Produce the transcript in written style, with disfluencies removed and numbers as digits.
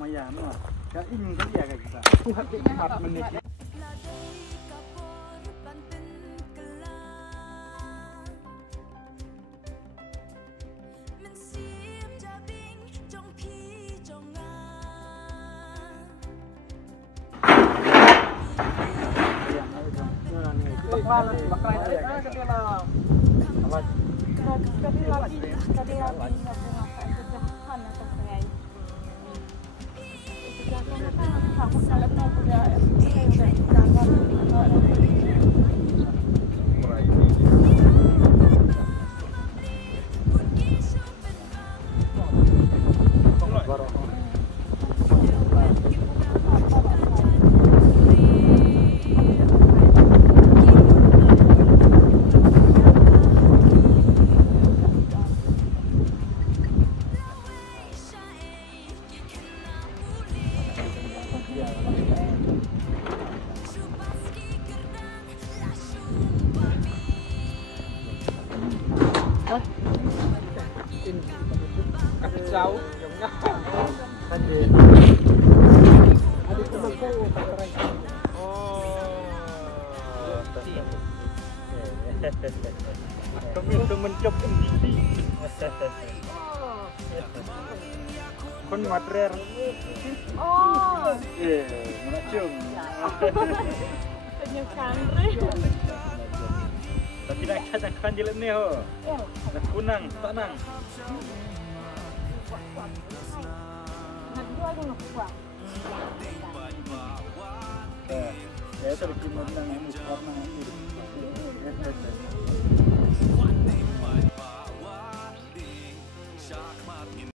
Maya no. Ka ingin kali ya kayak kita. Hati 4 menit. Jauh, jauhnya. Tadi. Ada temanku terkerai. Oh. Kami teman job sendiri. Kon matrer. Oh. Mana cium. Penyukan. Tapi nak cakap di lemnya ho. Nak kunang, tak nang. Nagdua ko nakuha. Ya, itu lebih menang ini warna ini.